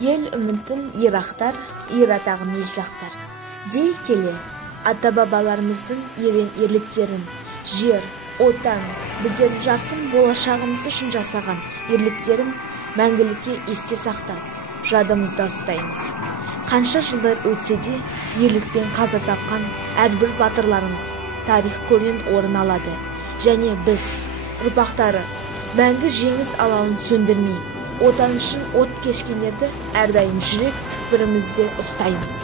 Ел үмітін ирақтар, ир атағын ел сақтар. Дей келе, ата-бабаларымыздың ерен ерліктерін, жер, отан, біздер жарқын болашағымыз үшін жасаған ерліктерін мәңгілікке есте сақтап, жадымызда ұстаймыз. Қанша жылдар өтсе де, ерлікпен қаза тапқан әрбір батырларымыз тарих көлінен орын алады. Және біз, ұрпақтары, мәңгі жеңіс алауын сөндірмей, отан үшін от кешкендерді әрдайым жүрек түкпірімізде ұстаймыз.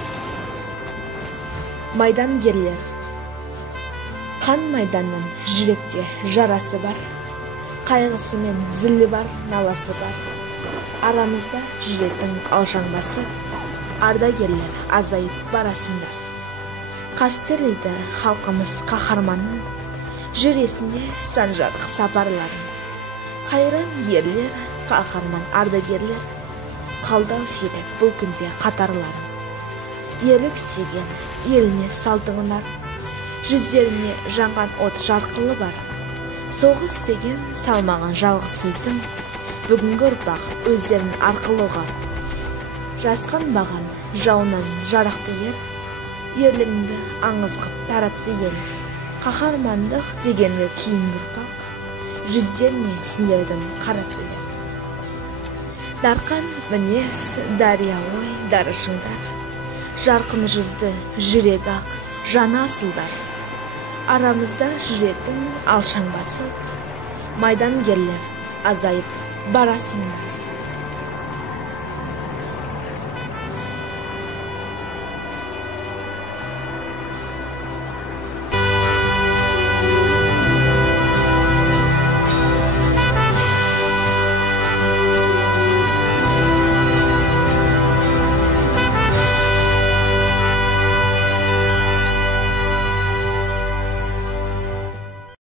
Майдангерлер. Қан майданның жүректе жарасы бар, қайғысы мен зілі бар, наласы бар. Арамызда жүректің алшаңбасы, ардагерлер азайып барасыңдар. Қастерлейді халқымыз қаһарманын, жүресінде санжарық сапарларын. Қайран ерлер, қаһарман ардагерлер, қалдау сирек бұл күнде қатарларын. Ерлік сүйген еліне салтыңдар, жүздеріне жаңған от жарқылы бар. Соғыс деген салмаған жалғыз сөздің, бүгінгі ұрпақ өздерін арқылы ұғар. Жасқанбаған жауынан жарақты ер, ерлігіңді аңыз қып таратты ел. Қаһармандық дегенді кейінгі ұрпақ, жүздеріне сендердің қаратты ел. Дарқан мінез, дария ой, дарышыңдар, жарқын жүзді жүрек ақ, жаны асылдар. Арамызда жүретін алшаңбасы, майдангерлер азайып барасыңдар.